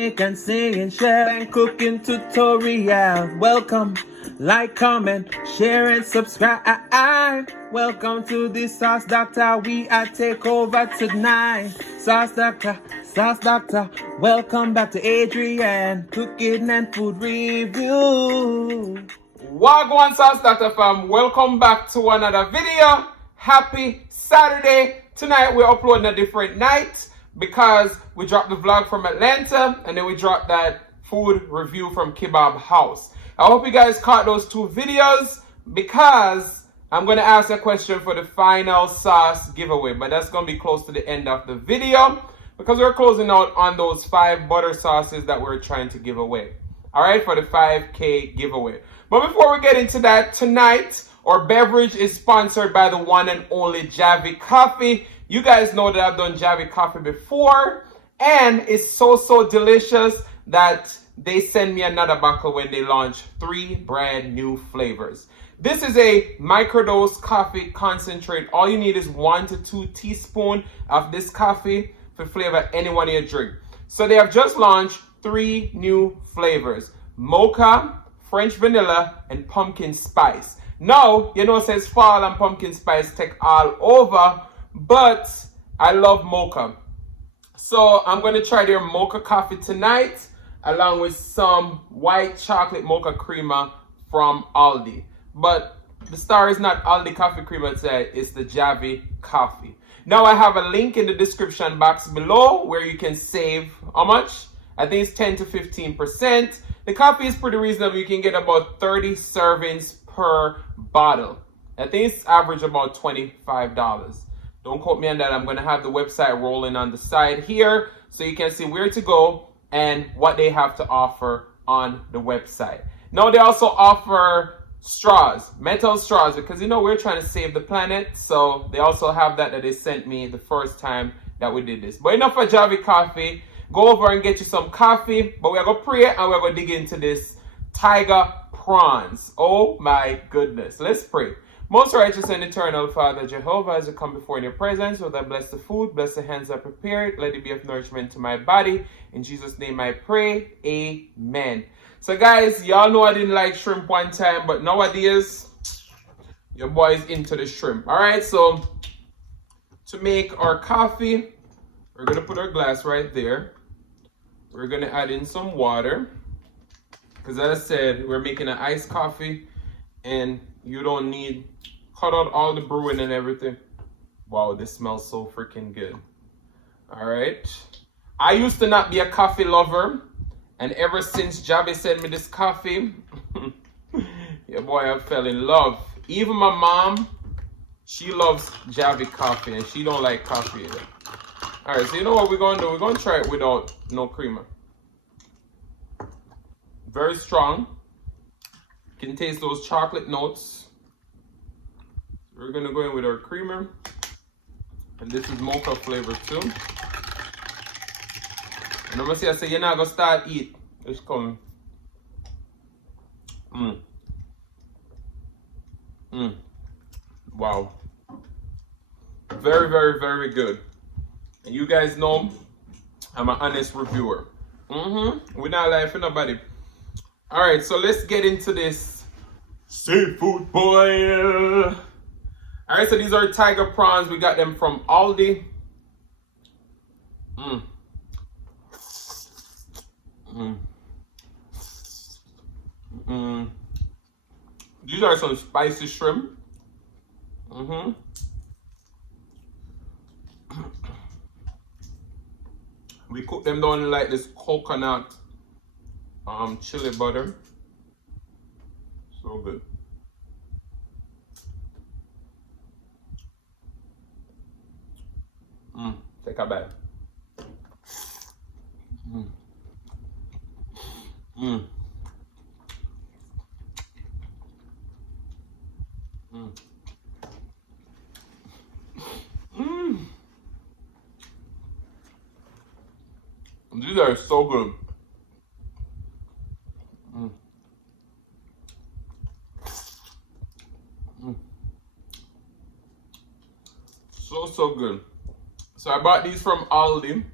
Make and sing and share and cooking tutorial. Welcome, like, comment, share and subscribe. Welcome to the Sauce Dackta. We are take over tonight. Sauce Dackta. Welcome back to Adrian, cooking and food review. Wagwan Sauce Dackta fam, welcome back to another video. Happy Saturday. Tonight we're uploading a different night because we dropped the vlog from Atlanta and then we dropped that food review from Kebab House. I hope you guys caught those two videos because I'm going to ask a question for the final sauce giveaway, but that's going to be close to the end of the video because we're closing out on those 5 butter sauces that we're trying to give away. Alright, for the 5K giveaway. But before we get into that, tonight our beverage is sponsored by the one and only Javy coffee. You guys know that I've done Javy coffee before, and it's so delicious that they send me another bottle when they launch 3 brand new flavors. This is a microdose coffee concentrate. All you need is 1 to 2 teaspoons of this coffee to flavor any one of your drink. So they have just launched 3 new flavors: mocha, French vanilla, and pumpkin spice. Now, you know, it says fall and pumpkin spice take all over, but I love mocha. So I'm going to try their mocha coffee tonight, along with some white chocolate mocha creamer from Aldi. But the star is not Aldi coffee creamer today, it's the Javy coffee. Now I have a link in the description box below where you can save how much? I think it's 10 to 15%. The coffee is pretty reasonable. You can get about 30 servings per bottle. I think it's average about $25. Don't quote me on that. I'm going to have the website rolling on the side here so you can see where to go and what they have to offer on the website. Now they also offer straws, metal straws, because you know we're trying to save the planet. So they also have that they sent me the first time that we did this. But enough for Javy coffee. Go over and get you some coffee. But we're going to pray and we're going to dig into this tiger prawns. Oh my goodness. Let's pray. Most righteous and eternal Father Jehovah, as I come before in your presence, Lord, I bless the food, bless the hands that prepared, let it be of nourishment to my body. In Jesus' name I pray, amen. So guys, y'all know I didn't like shrimp one time, but nowadays, your boy is into the shrimp. Alright, so to make our coffee, we're going to put our glass right there. We're going to add in some water. Because as I said, we're making an iced coffee and you don't need, cut out all the brewing and everything. Wow, this smells so freaking good. All right. I used to not be a coffee lover. And ever since Javi sent me this coffee, yeah boy, I fell in love. Even my mom, she loves Javy coffee and she don't like coffee either. All right, so you know what we're going to do? We're going to try it without no creamer. Very strong. You can taste those chocolate notes. We're going to go in with our creamer. And this is mocha flavor too. And I'm going to say, I say, you're not going to start eat. It's coming. Wow. Very good. And you guys know I'm an honest reviewer. We're not lying for nobody. Alright, so let's get into this seafood boil. Alright, so these are tiger prawns. We got them from Aldi. These are some spicy shrimp. We cook them down in like this coconut chili butter. So good. Take a bite. These are so good. So good. So I bought these from Aldi.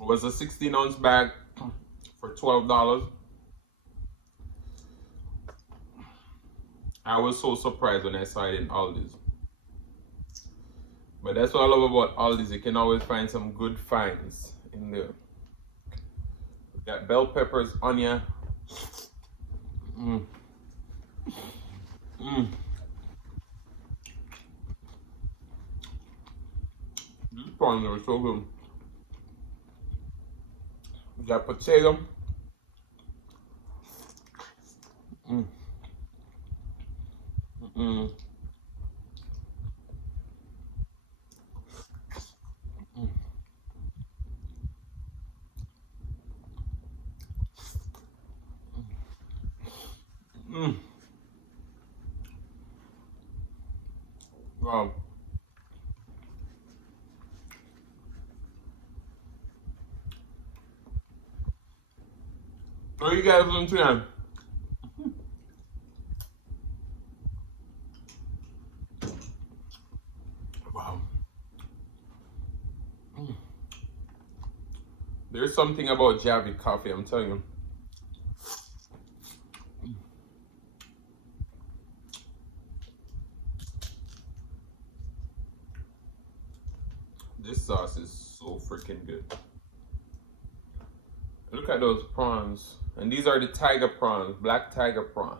It was a 16-ounce bag. for $12. I was so surprised when I saw it in Aldi's. But that's what I love about Aldi's. You can always find some good finds in there. We got bell peppers, onion. These prawns are so good. We got potato. Wow. What are you guys doing tonight? Wow. There's something about Javy coffee, I'm telling you. This sauce is so freaking good. Look at those prawns. And these are the tiger prawns, black tiger prawn.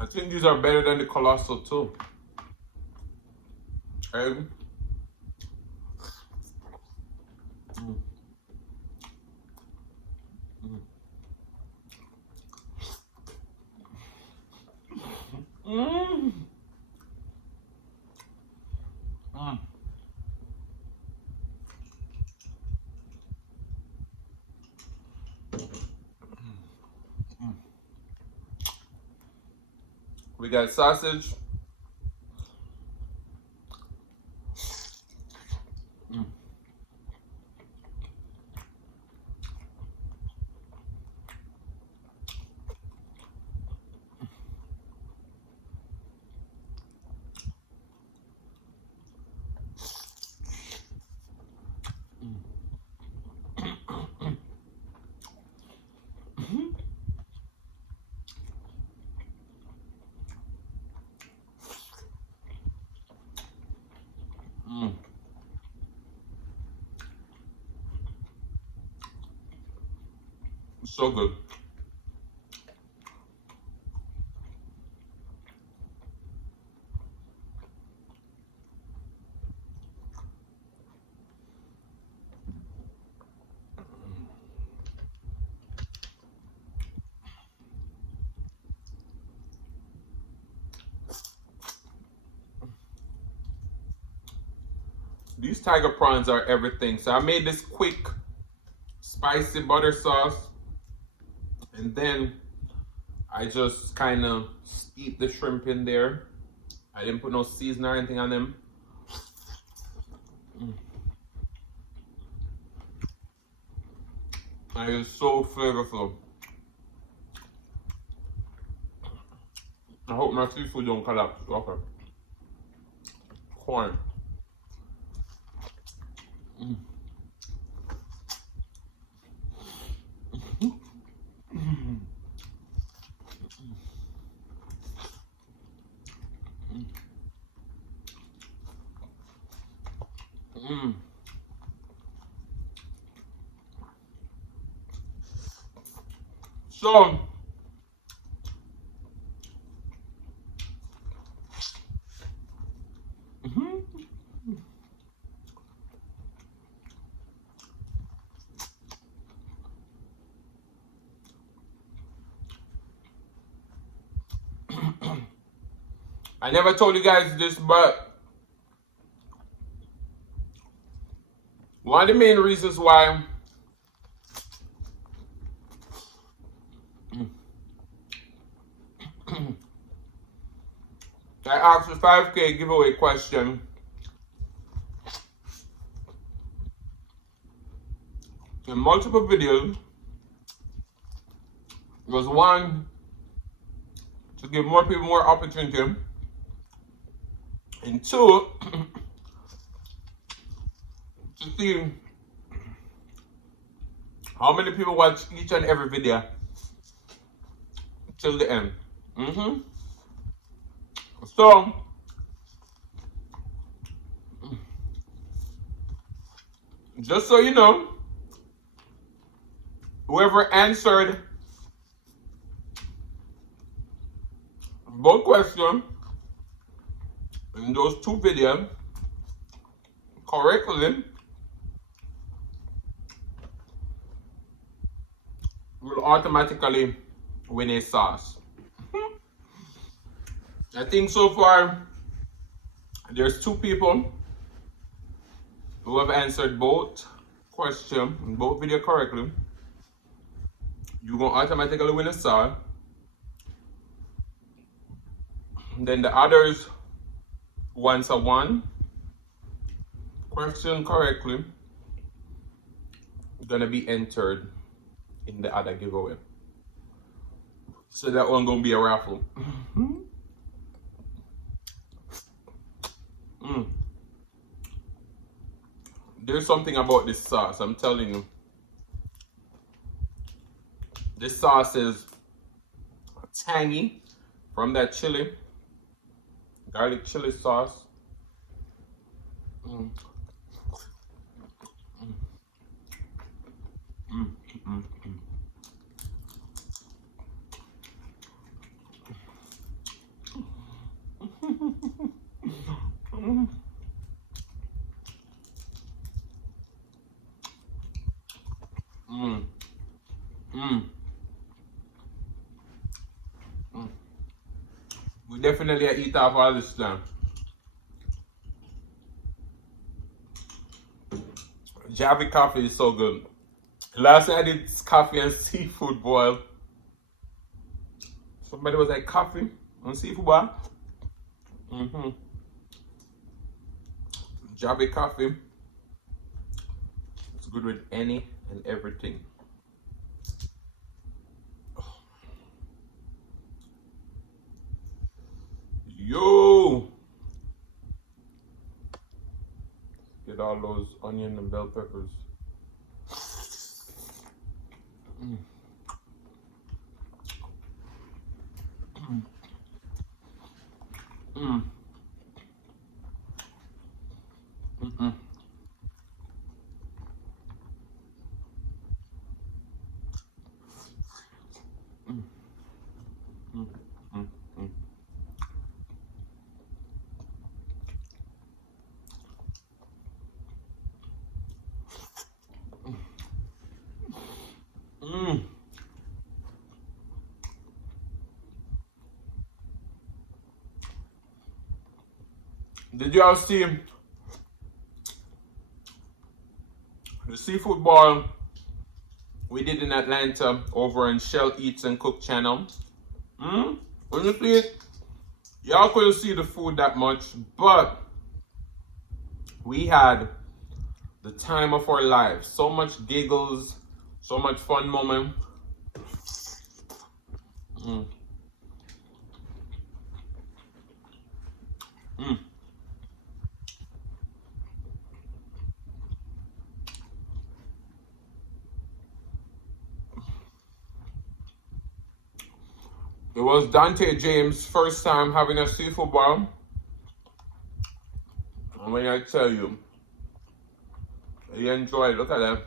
I think these are better than the colossal too. And we got sausage. So good. These tiger prawns are everything. So I made this quick spicy butter sauce, and then I just kind of steep the shrimp in there. I didn't put no seasoning or anything on them. And it's so flavorful. I hope my seafood don't collapse. Okay. Corn. So, I never told you guys this, but one of the main reasons why I asked the 5K giveaway question in multiple videos was one, to give more people more opportunity. And two, to see how many people watch each and every video till the end. So, just so you know, whoever answered both questions in those two videos correctly will automatically win a sauce. I think so far there's 2 people who have answered both questions in both videos correctly. You're gonna automatically win a sauce. Then the others who answer 1 question correctly gonna be entered in the other giveaway. So that one gonna be a raffle. There's something about this sauce, I'm telling you. This sauce is tangy from that chili, garlic chili sauce. We definitely eat off all this time. Javy coffee is so good. Last night I did coffee and seafood boil. Somebody was like, coffee and seafood boil? Javy coffee. It's good with any and everything. Yo! Get all those onion and bell peppers. Did y'all see the seafood boil we did in Atlanta over in Shell Eats and Cook channel? When you see it, y'all couldn't see the food that much, but we had the time of our lives. So much giggles, so much fun moment. It was Dante James' first time having a seafood boil. And when I tell you, he enjoyed it. Look at that.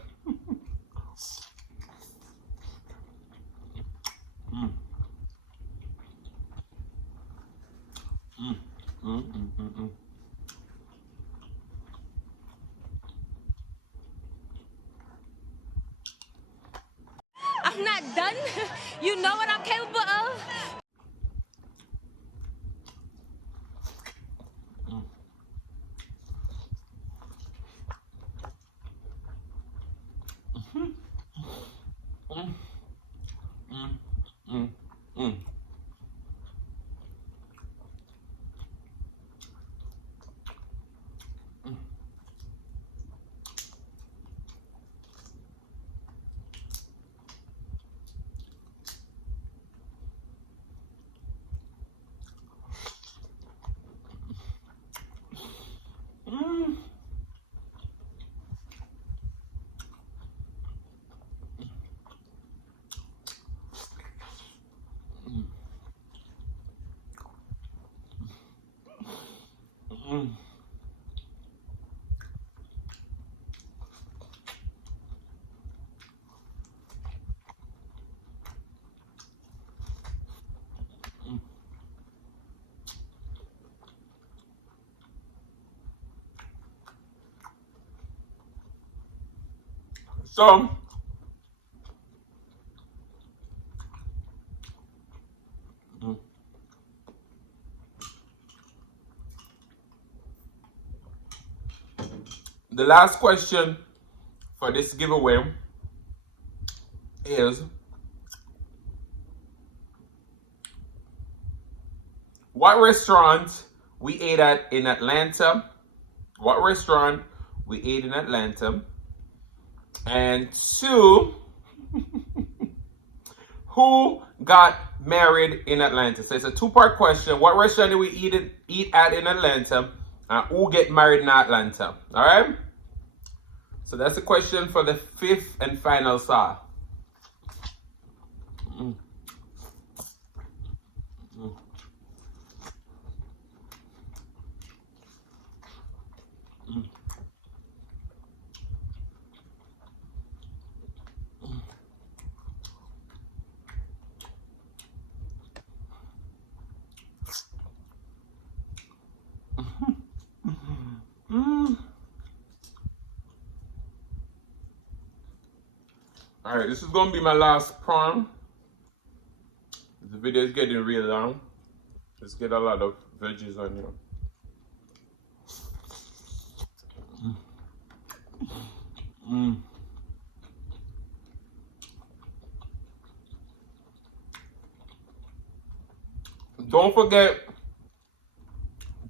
I'm not done. You know what I'm capable of. So, the last question for this giveaway is, what restaurant we ate at in Atlanta? What restaurant we ate in Atlanta? And 2, who got married in Atlanta? So it's a 2-part question. What restaurant did we eat at in Atlanta? And who get married in Atlanta? All right? So that's the question for the 5th and final sauce. All right, this is gonna be my last prawn. The video is getting real long. Let's get a lot of veggies on here. Don't forget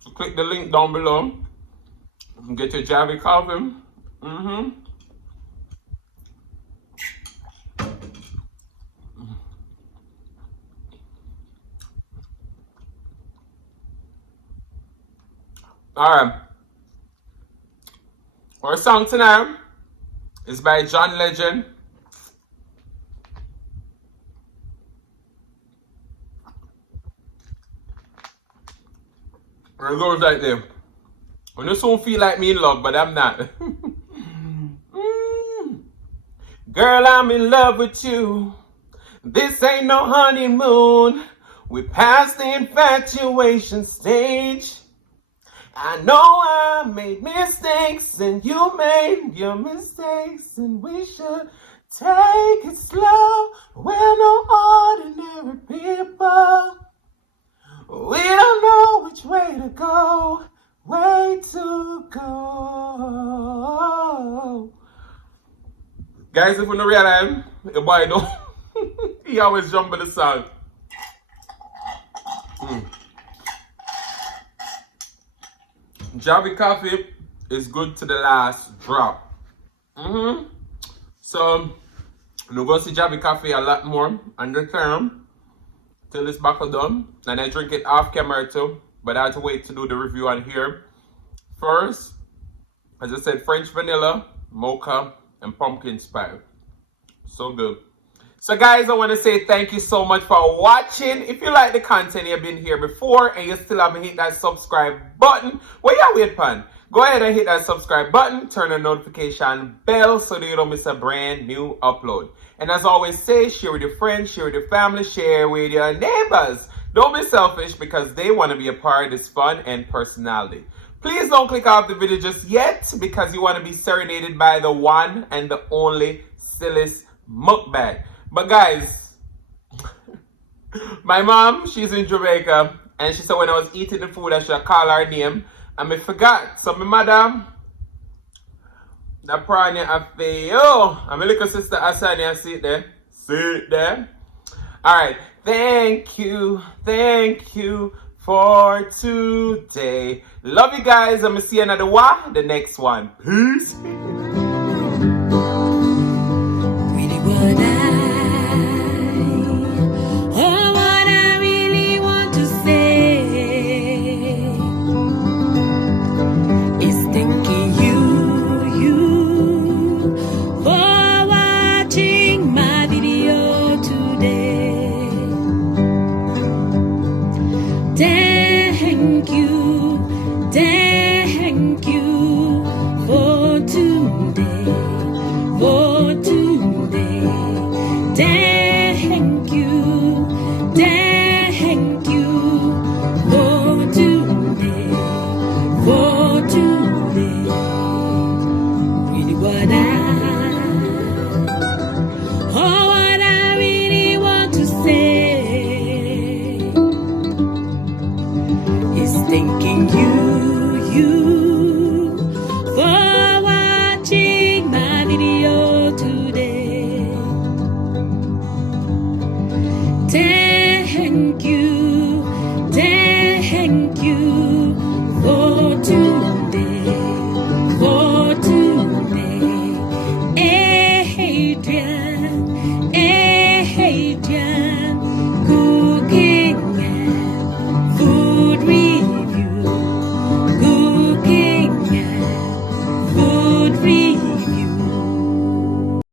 to click the link down below and get your Javi coffee. Alright. Our song tonight is by John Legend. And it goes like this. I just don't feel like me in love, but I'm not. Girl, I'm in love with you. This ain't no honeymoon. We past the infatuation stage. I know I made mistakes and you made your mistakes, and we should take it slow. We're no ordinary people. We don't know which way to go, Guys, if you don't realize, the boy don't, he always jump in the song. Javi coffee is good to the last drop. So, you're going to see Javi coffee a lot more on the term till it's buckled done. And I drink it off camera too, but I have to wait to do the review on here. First, as I said, French vanilla, mocha, and pumpkin spice. So good. So guys, I want to say thank you so much for watching. If you like the content, you've been here before and you still haven't hit that subscribe button, what you wait for? Go ahead and hit that subscribe button, turn the notification bell so that you don't miss a brand new upload. And as I always say, share with your friends, share with your family, share with your neighbors. Don't be selfish because they want to be a part of this fun and personality. Please don't click off the video just yet because you want to be serenaded by the one and the only Silas Mukbang. But guys, my mom, she's in Jamaica, and she said when I was eating the food, I should call her name, and I forgot. So my mother, the prawn you have and my little sister Asanya, see it there? See it there? Alright, thank you for today. Love you guys, I'm gonna see you another one, the next one. Peace. Thank you for today, for today.